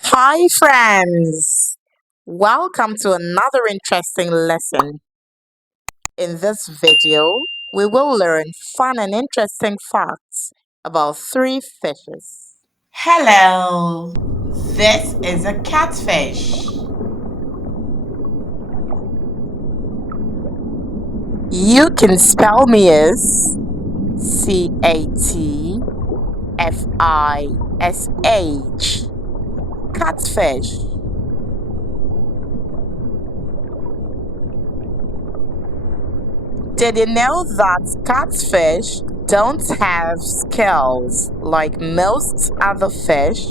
Hi, friends! Welcome to another interesting lesson. In this video, we will learn fun and interesting facts about three fishes. Hello, this is a catfish. You can spell me as Catfish. Catfish. Did you know that catfish don't have scales like most other fish?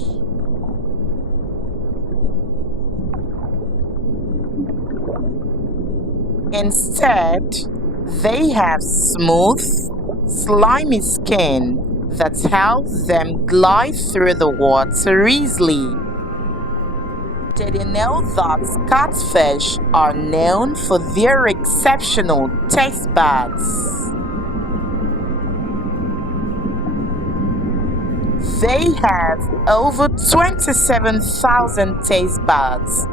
Instead, they have smooth, slimy skin that helps them glide through the water easily. Did you know that catfish are known for their exceptional taste buds? They have over 27,000 taste buds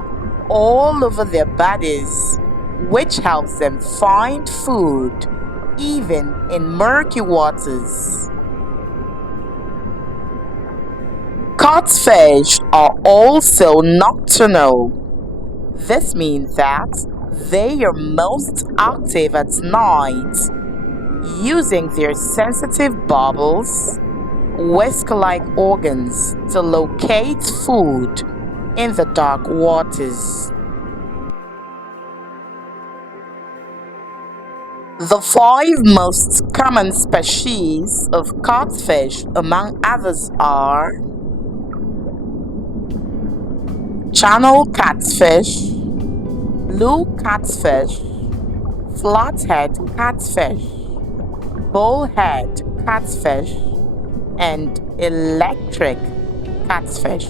all over their bodies, which helps them find food even in murky waters. Catfish are also nocturnal. This means that they are most active at night, using their sensitive bubbles, whisk-like organs to locate food in the dark waters. The five most common species of catfish, among others, are channel catfish, blue catfish, flathead catfish, bullhead catfish, and electric catfish.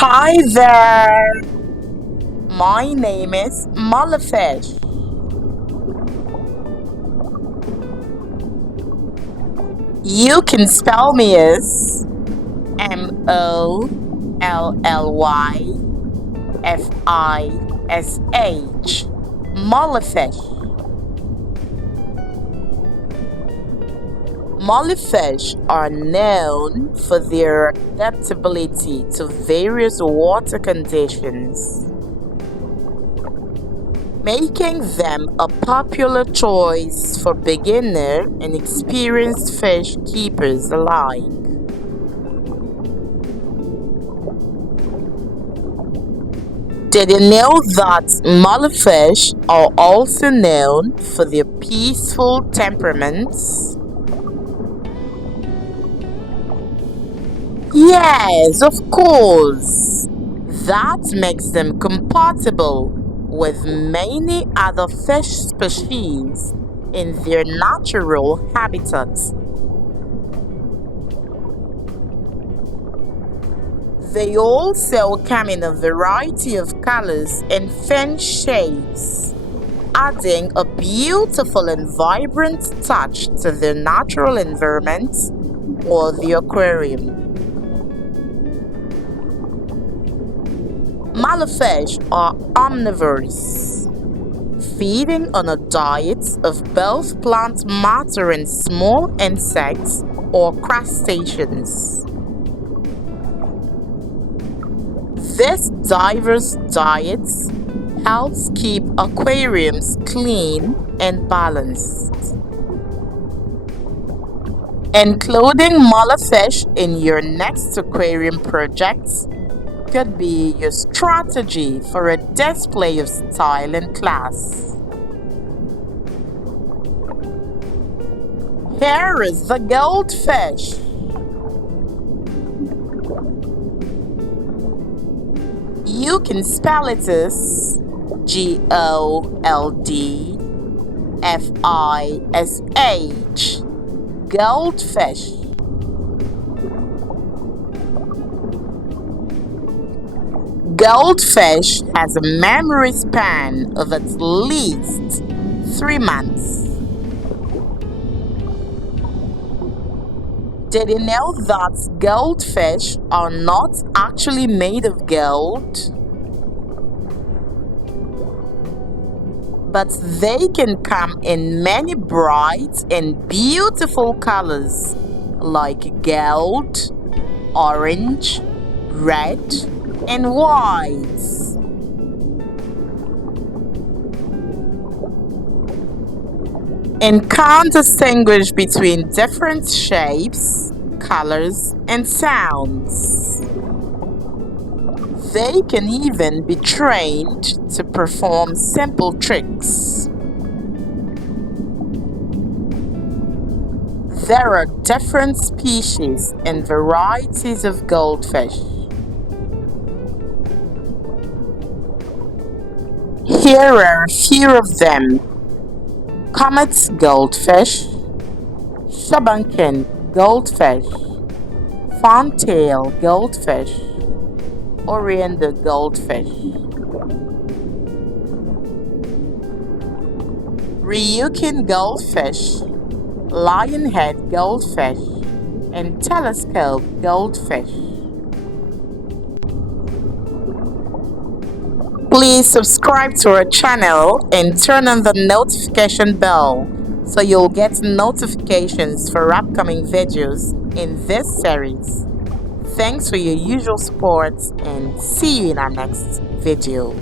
Hi there! My name is Mollyfish. You can spell me as Mollyfish. Mollyfish. Mollyfish are known for their adaptability to various water conditions, making them a popular choice for beginner and experienced fish keepers alike. Did you know that mollyfish are also known for their peaceful temperaments? Yes, of course. That makes them compatible with many other fish species in their natural habitats. They also come in a variety of colors and fin shapes, adding a beautiful and vibrant touch to their natural environment or the aquarium. Mollyfish are omnivores, feeding on a diet of both plant matter and small insects or crustaceans. This diverse diet helps keep aquariums clean and balanced. Including mollyfish in your next aquarium project could be your strategy for a display of style and class. Here is the goldfish. You can spell it as Goldfish. Goldfish. Goldfish has a memory span of at least 3 months. Did you know that goldfish are not actually made of gold? But they can come in many bright and beautiful colors like gold, orange, red, and white. And can distinguish between different shapes, colors, and sounds. They can even be trained to perform simple tricks. There are different species and varieties of goldfish. Here are a few of them: comet goldfish, Shabankin goldfish, fantail goldfish, oriental goldfish, Ryukin goldfish, lionhead goldfish, and telescope goldfish. Please subscribe to our channel and turn on the notification bell so you'll get notifications for upcoming videos in this series. Thanks for your usual support and see you in our next video.